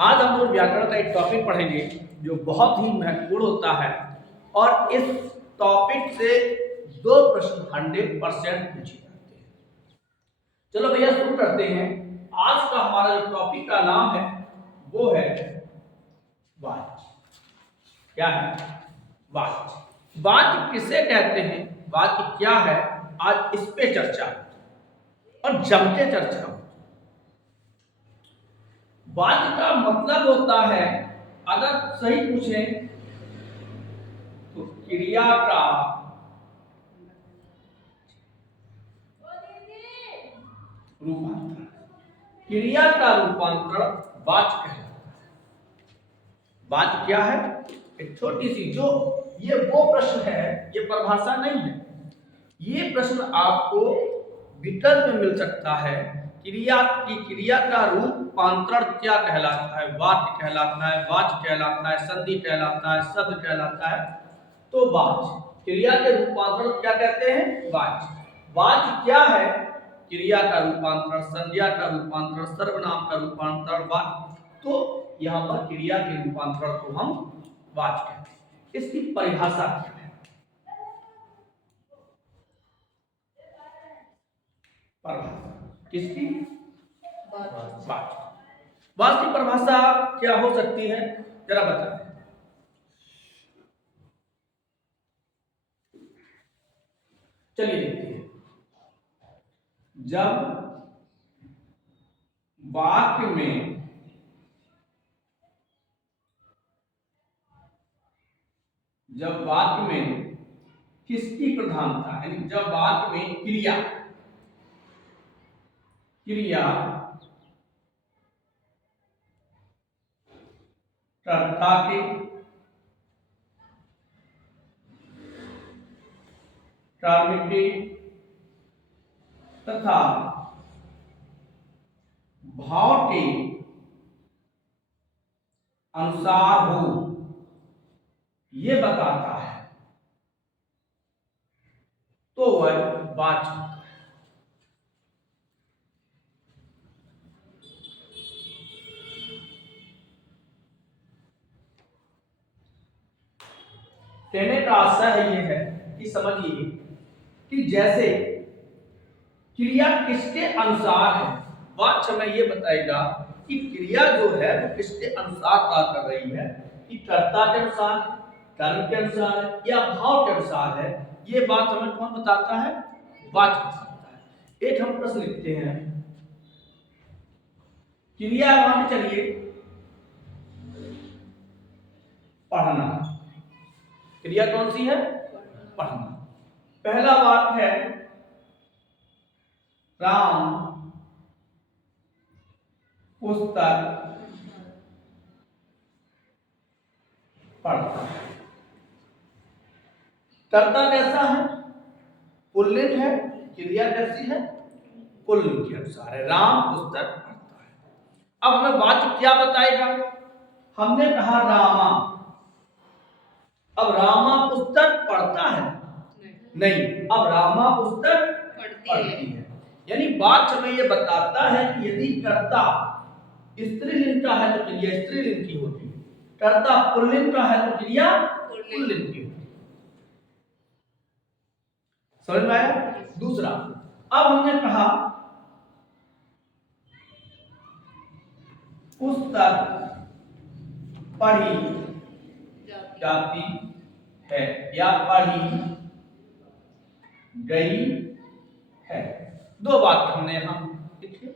आज हम लोग व्याकरण का एक टॉपिक पढ़ेंगे जो बहुत ही महत्वपूर्ण होता है और इस टॉपिक से 2 प्रश्न 100% पूछे जाते हैं। चलो भैया शुरू करते हैं। आज का हमारा जो टॉपिक का नाम है वो है वाच्य। क्या है? वाच्य। वाच्य किसे कहते हैं, वाच्य क्या है, आज इस पे चर्चा और जम के चर्चा। वाच्य का मतलब होता है, अगर सही पूछे तो क्रिया का रूपांतरण। क्रिया का रूपांतरण वाच्य कहलाता है। वाच्य क्या है? एक छोटी सी जो ये वो प्रश्न है, ये परिभाषा नहीं है। ये प्रश्न आपको विकल्प में मिल सकता है। क्रिया का रूपांतरण क्या कहलाता है? वाच्य कहलाता है, वाच्य कहलाता है, संधि कहलाता है, शब्द कहलाता है। तो वाच्य क्रिया के रूपांतरण क्या कहते हैं? वाच्य। वाच्य क्या है? क्रिया का रूपांतरण, संज्ञा का रूपांतरण, सर्वनाम का रूपांतरण, वाच्य। तो यहाँ पर क्रिया के रूपांतरण को हम वाच्य कहते हैं। इसकी परिभाषा क्या है? किसकी? वाच्य। वाच्य की परिभाषा क्या हो सकती है, जरा बताएं। चलिए देखते हैं। जब वाक्य में किसकी प्रधानता, यानी जब वाक्य में क्रिया कर्ता के, कर्म के तथा भाव के अनुसार हो, ये बताता है, तो वह वाच्य होता है। कहने का आशय ये है कि समझिए कि जैसे क्रिया किसके अनुसार है, वाच्य में ये बताएगा कि क्रिया जो है वो किसके अनुसार कार्य कर रही है, कि कर्ता के अनुसार, कर्म के अनुसार या भाव के अनुसार है। ये बात हमें कौन बताता है? वाच्य बताता है। एक हम प्रश्न लिखते हैं। क्रिया मान चलिए पढ़ना। क्रिया कौन सी है? पढ़ना। पहला वाक्य है राम पुस्तक पढ़ता है। कर्ता कैसा है? पुल्लिंग है। क्रिया कैसी है? पुल्लिंग के अनुसार है। राम पुस्तक पढ़ता है। अब हमें वाक्य क्या बताएगा? हमने कहा रामा। अब रामा पुस्तक पढ़ता है? नहीं। अब रामा पुस्तक पढ़ती है। यानी वाक्य में यह बताता है कि यदि कर्ता स्त्रीलिंग का है तो क्रिया स्त्रीलिंग की होती है, कर्ता पुल्लिंग का है तो क्रिया पुल्लिंग की होती है। समझ में आया? दूसरा, अब हमने कहा पुस्तक पढ़ी जाती है या पढ़ी गई है। 2 वाक्य हमने यहां लिखे।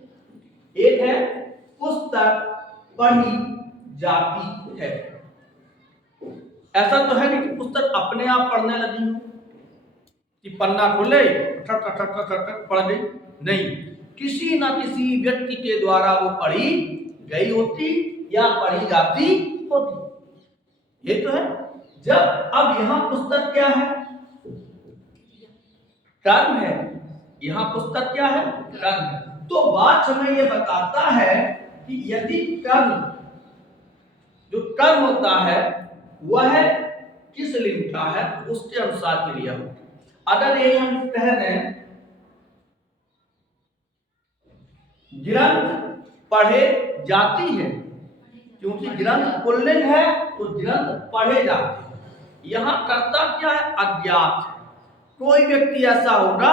एक है पुस्तक पढ़ी जाती है। ऐसा तो है नहीं कि पुस्तक अपने आप पढ़ने लगी हो, कि पन्ना खोले ठक ठक ठक ठक ठक पढ़ गई। नहीं, किसी ना किसी व्यक्ति के द्वारा वो पढ़ी गई होती या पढ़ी जाती होती। ये तो है। जब अब यहां पुस्तक क्या है? कर्म है। यहां पुस्तक क्या है? कर्म है। तो बात हमें ये बताता है कि यदि कर्म, जो कर्म होता है वह किस लिंग का है तो उसके अनुसार क्रिया होगी। अगर यही हम कह दें ग्रंथ पढ़े जाती है, क्योंकि ग्रंथ पुल्लिंग है तो ग्रंथ पढ़े जाते हैं। यहाँ कर्ता क्या है? अज्ञात है। कोई व्यक्ति ऐसा होगा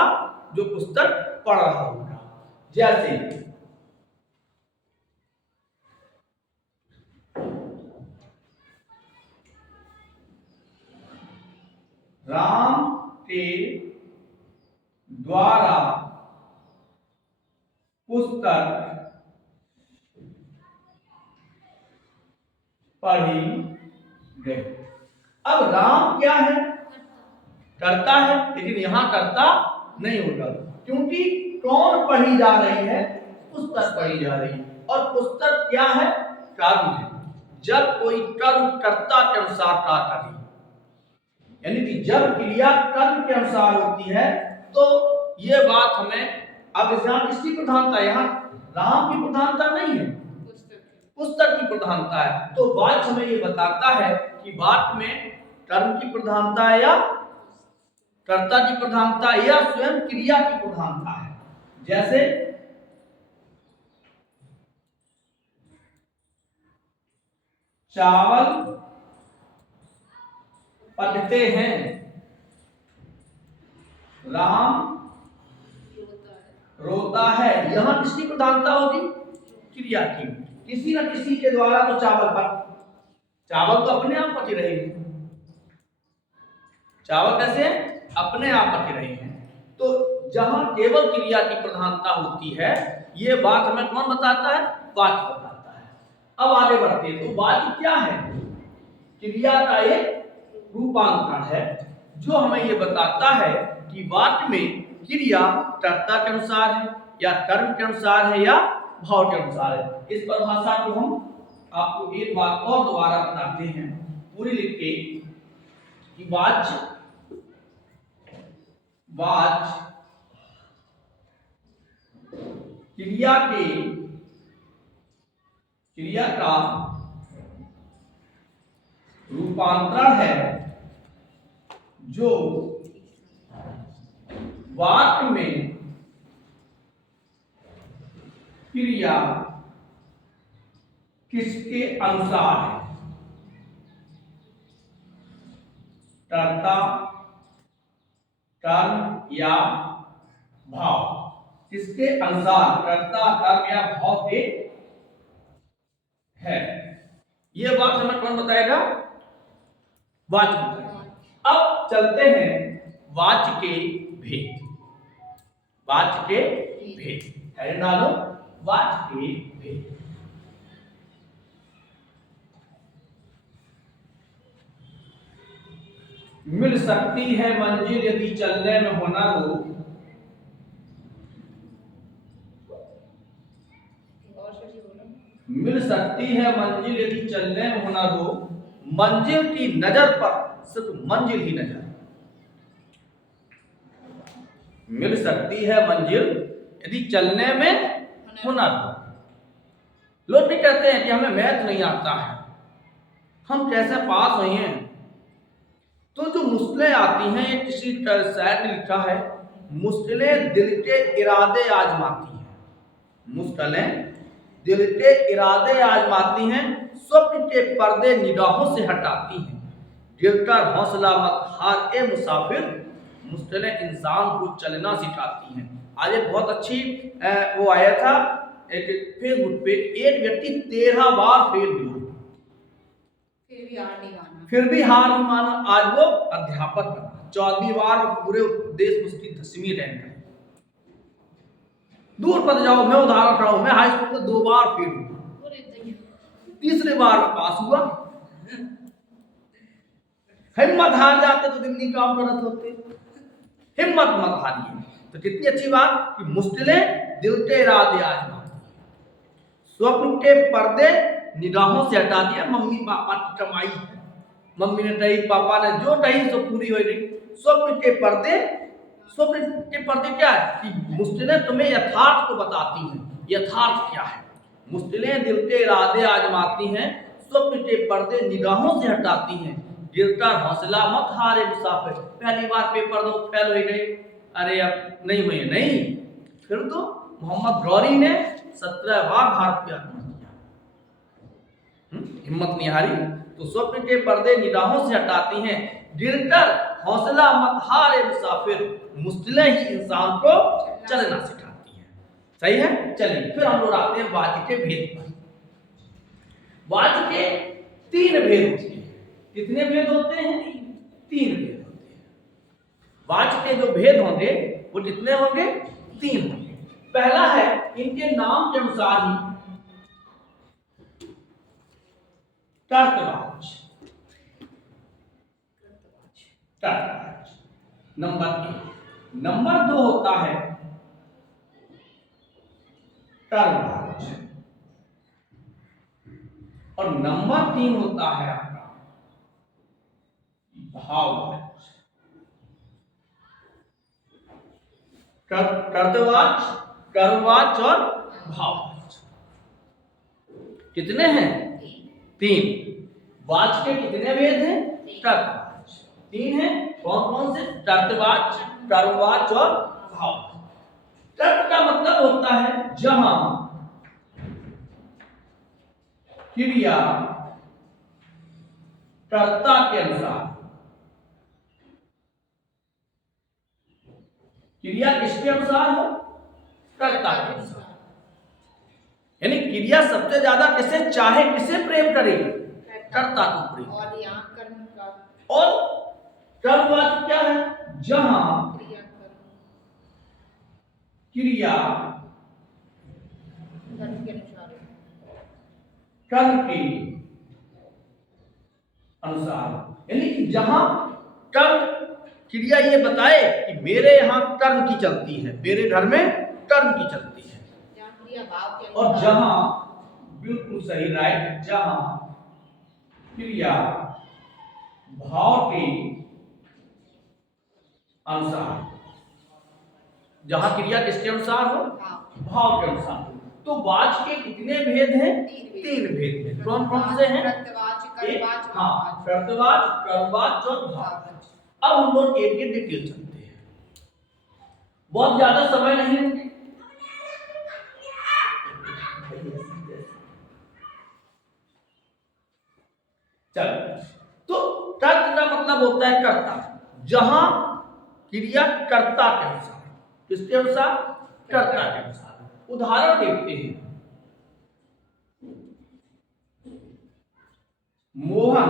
जो पुस्तक पढ़ रहा होगा। जैसे राम के द्वारा पुस्तक पढ़ी गई। अब राम क्या है? कर्ता है, लेकिन यहां कर्ता नहीं होगा क्योंकि कौन पढ़ी जा रही है? पुस्तक पढ़ी जा रही है। और पुस्तक क्या है? कर्म है। जब कोई कर्म कर्ता के अनुसार कार्य करे, यानी कि जब क्रिया कर्म के अनुसार होती है तो ये बात हमें, अब यहाँ किसकी प्रधानता है? यहाँ राम की प्रधानता नहीं है, पुस्तक की प्रधानता है। तो वाक्य हमें ये बताता है कि वाक्य में कर्म की प्रधानता है या कर्ता की प्रधानता या स्वयं क्रिया की प्रधानता है। जैसे चावल पकते हैं, राम रोता है। यहां किसकी प्रधानता होगी? क्रिया की। किसी न किसी के द्वारा तो चावल तो अपने आप पक रहे हैं। चावल कैसे? अपने आप पक रहे हैं। तो जहां केवल क्रिया की प्रधानता होती है, ये बात हमें कौन बताता है? वाक्य बताता है। अब आगे बढ़ते हैं। तो वाक्य क्या है? क्रिया का एक रूपांतरण है जो हमें ये बताता है कि वाक्य में क्रिया कर्ता के अनुसार है या कर्म के अनुसार है या भाव के अनुसार है। इस परिभाषा को हम आपको एक बात और दोबारा बताते हैं पूरी लिख के कि वाच्य क्रिया का रूपांतरण है जो वाक्य में क्रिया किसके अनुसार है? कर्ता, कर्म या भाव। किसके अनुसार? कर्ता, कर्म या भाव के है। यह बात हमें कौन बताएगा? वाच्य बताएगा। अब चलते हैं वाच्य के भेद। वाच्य के भेद है डालो। वाच्य के भेद। मिल सकती है मंजिल यदि चलने में होना रो। मिल सकती है मंजिल यदि चलने में होना रो। मंजिल की नजर पर सिर्फ मंजिल ही नजर। मिल सकती है मंजिल यदि चलने में हुनर हो। लोग भी कहते हैं कि हमें मैथ नहीं आता है, हम कैसे पास हुए हैं। तो जो मुश्किलें आती हैं, ये किसी शायर ने लिखा है, मुश्किलें दिल के इरादे आजमाती हैं। मुश्किलें दिल के इरादे आजमाती हैं, स्वप्न के पर्दे निगाहों से हटाती हैं। गिरकर हौसला मत हार ए मुसाफिर, मुश्किलें इंसान को चलना सिखाती हैं। आज एक बहुत अच्छी वो आया था एक फेसबुक पे, एक व्यक्ति 13 बार फेल हुआ, फिर भी हार नहीं माना। आज वो अध्यापक बना। 14वीं बार पूरे देश में उसकी 10वीं रैंक है। दूर पर जाओ, मैं उदाहरण खड़ा हूं। मैं हाई स्कूल में 2 बार फेल हुआ, तीसरे बार में पास हुआ। हिम्मत हार जाते तो दिल्ली काम करत होते। हिम्मत मत हारिए। तो कितनी अच्छी बात कि मुश्किलें दिल के इरादे आजमाती हैं, स्वप्न के पर्दे निगाहों से हटा दिया। मम्मी पापा की कमाई है, मम्मी ने कही, पापा ने जो कही सो पूरी हो गई। स्वप्न के पर्दे क्या है कि मुश्किलें तुम्हें यथार्थ को बताती हैं। यथार्थ क्या है? मुश्किलें दिल के इरादे आजमाती हैं, स्वप्न के पर्दे निगाहों से हटाती हैं। गिरकर हौसला मत हारे मुसाफिर। पहली बार पेपर दो, फेल हो गई, अरे अब नहीं हुई। नहीं, फिर तो मोहम्मद गौरी ने 17 बार भारत की आत्महत्या किया। हिम्मत नहीं हारी तो स्वप्न के पर्दे निगाहों से हटाती हैं। गिरकर हौसला मत हारे मुसाफिर, मुश्किलें ही इंसान को चलना सिखाती हैं। सही है। चलिए फिर हम लोग आते हैं वाक्य के भेद पर। वाक्य के 3 भेद होते हैं। कितने भेद होते हैं? 3 भेद होते हैं। वाक्य के जो भेद होंगे वो कितने होंगे? 3 होंगे। पहला है इनके नाम के अनुसार ही तर्कवाच। नंबर 1। नंबर 2 होता है कर्मवाच और नंबर 3 होता है आपका भाववाच। कर्तवाच, कर्मवाच और भाववाच। कितने हैं? 3। वाच के कितने भेद हैं? तर्कवाच 3 हैं। कौन कौन से? तर्कवाच, कर्मवाच और भाववाच। तर्क का मतलब होता है जहां क्रिया कर्ता के अनुसार, क्रिया किसके अनुसार हो? कर्ता के अनुसार। यानी क्रिया सबसे ज्यादा किसे चाहे, किसे प्रेम करे? कर्ता को प्रेम। और यहाँ कर्म का और कर्मवाच क्या है? जहां क्रिया कर्म के अनुसार, यानी कि जहां कर्म क्रिया ये बताए कि मेरे यहाँ कर्म की चलती है, मेरे घर में कर्म की चलती है। और जहां, बिल्कुल सही, राइट, जहां क्रिया भाव के अनुसार, जहां क्रिया किसके अनुसार हो? भाव के अनुसार। तो वाच के कितने भेद हैं? 3 भेद हैं। कौन कौन से हैं? कर्तवाच, कर्मवाच और भाववाच। अब हम लोग एक एक डिटेल चलते हैं, बहुत ज्यादा समय नहीं लेंगे। चलो, तो कर्त का मतलब होता है कर्ता, जहां क्रिया कर्ता के अनुसार। किसके अनुसार? कर्ता के अनुसार। उदाहरण देखते हैं। मोहन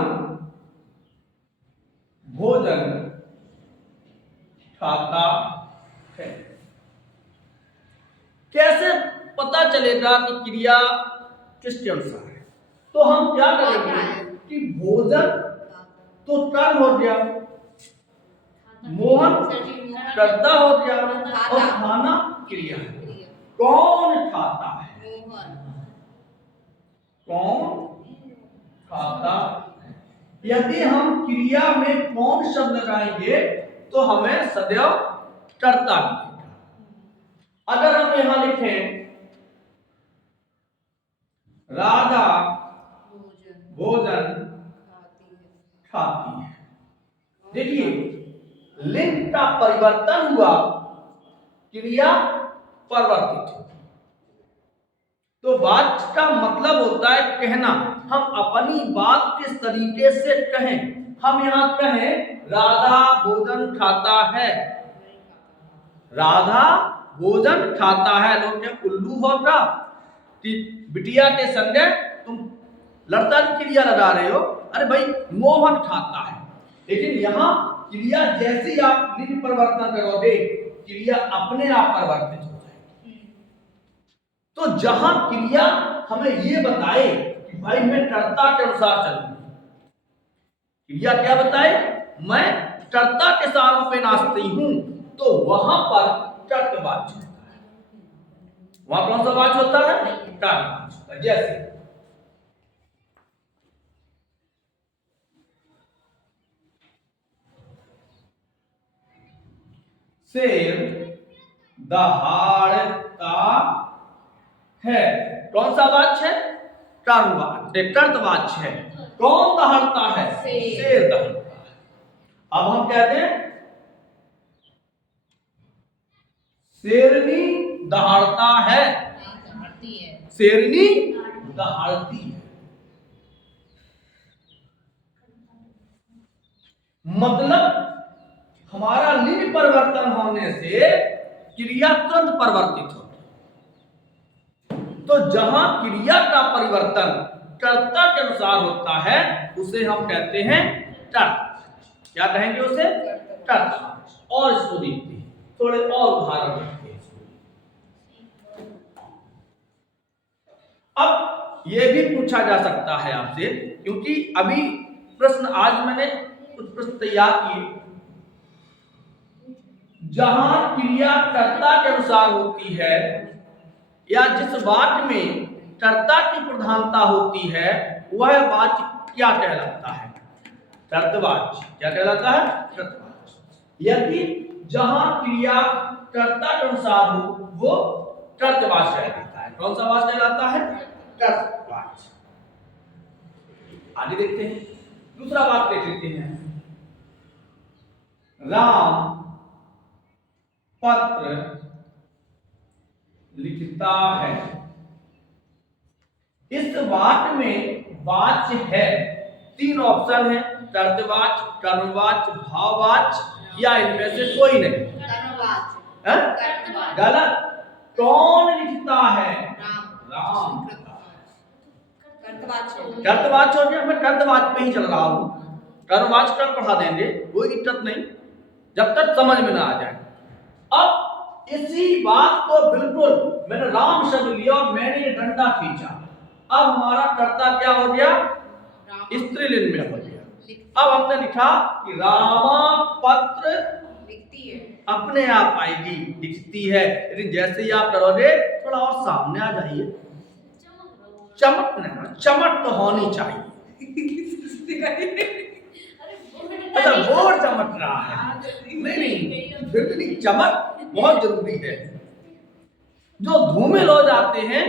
भोजन खाता है। कैसे पता चलेगा कि क्रिया किसके अनुसार है? तो हम क्या करेंगे कि भोजन तो कर्म हो गया, मोहन कर्ता हो गया और खाना क्रिया। कौन खाता है? कौन खाता? यदि हम क्रिया में कौन शब्द लगाएंगे तो हमें सदैव कर्ता मिलेगा। अगर हम यहां लिखें राधा भोजन खाती है, देखिए लिंग का परिवर्तन हुआ, क्रिया परिवर्तित हुई। तो वाच्य का मतलब होता है कहना। हम अपनी बात किस तरीके से कहें। हम यहां कहें राधा भोजन खाता है, राधा भोजन खाता है। लोग क्या उल्लू होगा कि बिटिया के संगे तुम लड़ता क्रिया लगा रहे हो? अरे भाई, मोहन खाता है। लेकिन यहां क्रिया जैसी आप लिंग परिवर्तन करोगे, क्रिया अपने आप परिवर्तित हो जाएगी। तो जहां क्रिया हमें ये बताए कि भाई मैं कर्ता के अनुसार चलूंगी, क्रिया क्या बताए? मैं कर्ता के सारों पे नाचती हूं, तो वहां पर कर्तवाच होता है। वहां कौन सा वाच होता है? कर्मवाच होता है। जैसे शेर दहाड़ता है। कौन सा वाच है? कर्मवाच, कर्तवाच है। कौन दहाड़ता है? शेर दहाड़ता है। अब हम कहते हैं शेरनी दहाड़ता है, शेरनी दहाड़ती है। मतलब हमारा लिंग परिवर्तन होने से क्रिया तुरंत परिवर्तित होती है। तो जहां क्रिया का परिवर्तन कर्ता के अनुसार होता है उसे हम कहते हैं कर्ता। क्या कहेंगे उसे? कर्ता। और इसको देखते हैं, थोड़े और उदाहरण देखते हैं। अब यह भी पूछा जा सकता है आपसे, क्योंकि अभी प्रश्न आज मैंने कुछ प्रश्न तैयार किए, जहां क्रिया कर्ता के अनुसार होती है या जिस वाक्य में कर्ता की प्रधानता होती है वह वाक्य क्या कहलाता है? कर्तवाच्य। क्या कहलाता है? कर्तवाच्य। यदि जहां क्रिया कर्ता के अनुसार हो वो कर्तवाच्य कहलाता है। कौन सा वाच्य कहलाता है? कर्तवाच्य। आगे देखते हैं, दूसरा वाक्य देख लेते हैं। राम पत्र लिखता है। इस वाक्य में वाच्य है, तीन ऑप्शन है, कर्तवाच्य, कर्मवाच्य, भाववाच्य या इनमें से कोई नहीं। गलत। कौन लिखता है? राम। कर्तवाच्य हो गया। मैं कर्तवाच्य पे ही चल रहा हूं, कर्मवाच्य तक पढ़ा देंगे, कोई दिक्कत नहीं, जब तक समझ में ना आ जाए। अब इसी बात को बिल्कुल मैंने राम शब्द लिया और मैंने ये डंडा खींचा, अब हमारा कर्ता क्या हो गया? स्त्रीलिंग में हो गया। अब हमने लिखा कि रामा पत्र लिखती है, अपने आप आएगी लिखती है, लेकिन जैसे ही आप करोगे थोड़ा और सामने आ जाइए, चमक चमक तो होनी चाहिए। अच्छा, बोर्ड चमक रहा है। नहीं, फिर भी चमक बहुत जरूरी है। जो धूमिल हो जाते हैं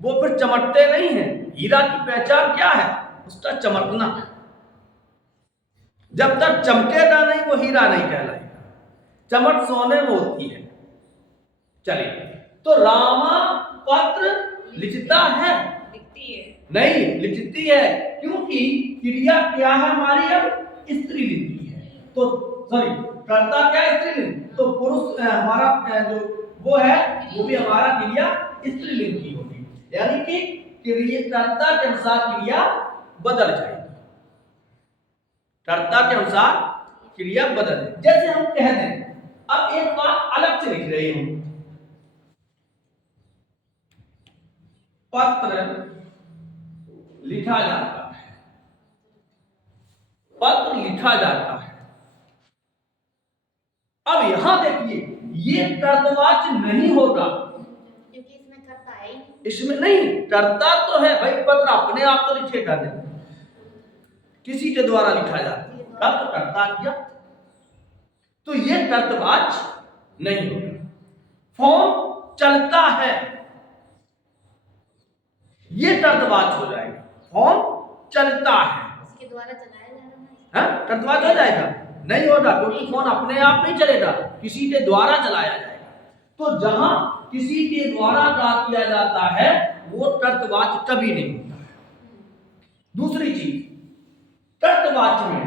वो फिर चमकते नहीं हैं। हीरा की पहचान क्या है? उसका चमकना। जब तक चमकेगा नहीं वो हीरा नहीं कहलाएगा। चमक सोने में होती है। चलिए, तो रामा पत्र लिखता है, लिखती है नहीं, लिखती है, क्योंकि क्रिया क्या है हमारी? अब स्त्रीलिंग की है। तो सॉरी, कर्ता क्या है? स्त्रीलिंग। तो पुरुष हमारा जो वो है वो भी हमारा क्रिया स्त्रीलिंग की होगी, यानी कि क्रिया कर्ता के अनुसार क्रिया बदल जाएगी। कर्ता के अनुसार क्रिया बदल, जैसे हम कह दें, अब एक बात अलग से लिख रही हूं, पत्र लिखा जाता है, पत्र लिखा जाता है। अब यहां देखिए, ये कर्तवाच्य नहीं होगा, क्योंकि इसमें कर्ता है, इसमें नहीं, कर्ता तो है भाई, पत्र अपने आप तो लिखेगा नहीं, किसी के द्वारा लिखा जाता है, कर्ता करता किया, तो ये कर्तवाच्य नहीं होगा। फोन चलता है, ये कर्तवाच्य हो जाएगा। फोन चलता है, इसके द्वारा चलाया जाएगा, हाँ, कर्तवाच्य हो जाएगा? नहीं होगा, क्योंकि फोन अपने आप नहीं चलेगा, किसी के द्वारा चलाया जाएगा। तो जहां किसी के द्वारा कार्य किया जाता है वो कर्तवाच्य कभी नहीं होता है। दूसरी चीज, कर्तवाच्य में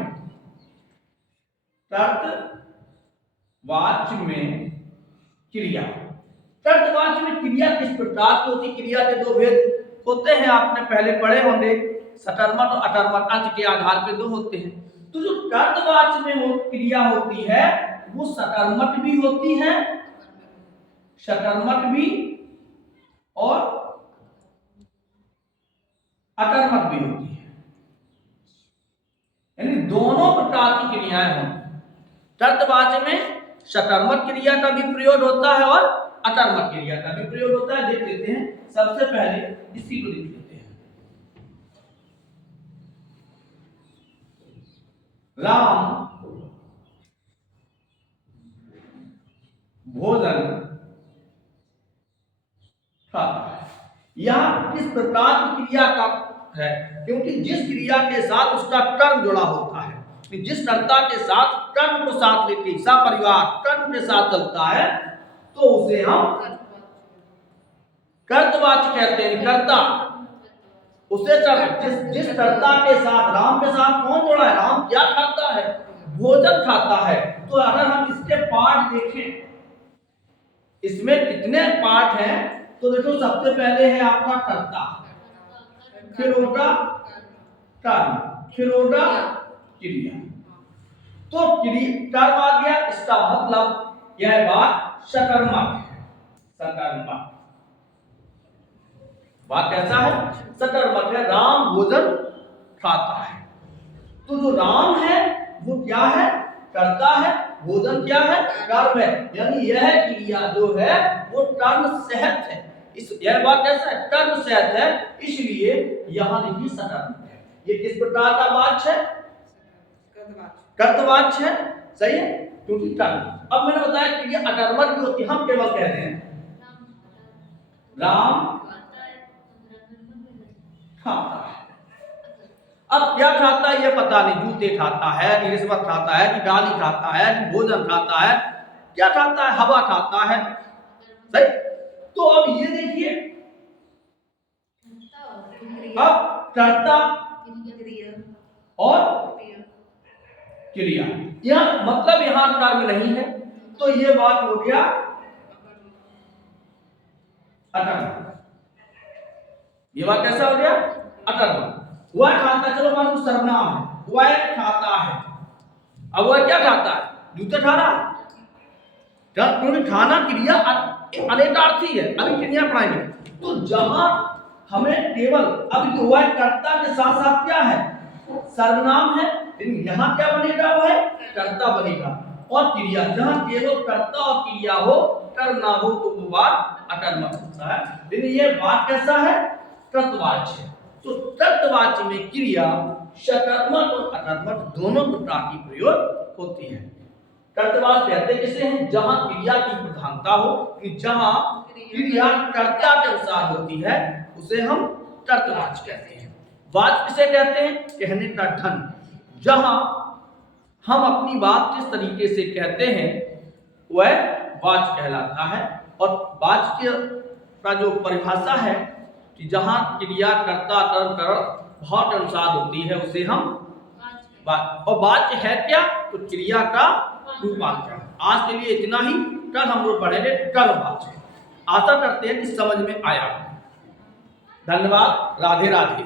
क्रिया, कर्तवाच्य में क्रिया किस प्रकार की होती? क्रिया के दो भेद होते हैं, आपने पहले पढ़े होंगे, सकर्मक और अकर्मक, अर्थ के आधार पर दो होते हैं। तो जो कर्तवाच्य में क्रिया होती है वो सकर्मक भी होती है, सकर्मक भी और अकर्मक भी होती है, यानी दोनों प्रकार की क्रियाएं हों। कर्तवाच्य में सकर्मक क्रिया का भी प्रयोग होता है और अकर्मक क्रिया का भी प्रयोग होता है। देख लेते हैं, सबसे पहले इसी को देख लेते हैं। राम भोजन खाता है। यह किस प्रकार की क्रिया का है? क्योंकि जिस क्रिया के साथ उसका कर्म जुड़ा होता है, जिस कर्ता के साथ कर्म को साथ लेके सपरिवार कर्म के साथ चलता है, तो उसे हम कर्तवाच्य कहते हैं। कर्ता उसे जिस कर्ता के साथ, राम के साथ कौन जोड़ा है? राम क्या खाता है? भोजन खाता है। तो अगर हम इसके पार्ट देखें, इसमें कितने पार्ट हैं, तो देखो सबसे पहले है आपका कर्ता, फिर होगा कर्म, फिर होगा क्रिया। तो कर्म आ गया, इसका मतलब यह बात सकर्मक है। सकर्मक बात कैसा है? सकर्मक है। राम भोजन खाता है। तो जो राम है वो क्या है? करता है। भोजन क्या है? कर्म है। यानी यह क्रिया जो है वो कर्म सहित है। यह बात कैसा है? कर्म सहित है, इसलिए यहां देखिए सकर्मक है। ये किस प्रकार का वाच्य है? कर्तवाच्य है। सही है, क्योंकि कर्म। अब मैंने बताया कि ये अकर्मक भी होती है। हम केवल कह रहे हैं राम खाता है। अब क्या खाता है ये पता नहीं, जूते खाता है कि रिश्वत खाता है कि गाली खाता है कि भोजन खाता है, क्या खाता है? हवा खाता है। सही। तो अब ये देखिए, अब कर्ता और क्रिया, यह मतलब यहां कर्म नहीं है, तो ये बात हो गया अकर्म। ये बात कैसा हो गया? अकर्म। वह खाता, चलो मान लो सर्वनाम है, वह खाता है। अब वह क्या खाता है? जूते खा रहा है, क्योंकि खाना क्रिया अनेकार्थी है। अभी क्रिया पढ़ाएंगे। तो जहां हमें केवल अब वह कर्ता के साथ साथ क्या है? सर्वनाम है। यहां क्या बनेगा? वह कर्ता बनेगा। और क्रिया, जहां केवल कर्ता और क्रिया हो, कर्म ना हो, तो वो बात अकर्मक होता है। लेकिन ये बात कैसा है? कर्तवाच्य है। तो कर्तवाच्य में क्रिया सकर्मक और अकर्मक दोनों प्रकार की प्रयोग होती है। कर्तवाच्य कहते किसे हैं? जहां क्रिया की प्रधानता हो, कि जहां क्रिया कर्ता के अनुसार होती है, उसे हम कर्तवाच्य कहते हैं। वाच्य किसे कहते हैं? कहने का ढंग। जहां हम अपनी बात किस तरीके से कहते हैं वह वाच्य कहलाता है। और वाच्य का जो परिभाषा है कि जहां क्रिया कर्ता कर्म भाव के अनुसार होती है, उसे हम और वाच्य है क्या? तो क्रिया का रूपांतर। आज के लिए इतना ही। कल हम लोग पढ़ेंगे कर्मवाच्य। आशा करते हैं कि समझ में आया। धन्यवाद। राधे राधे।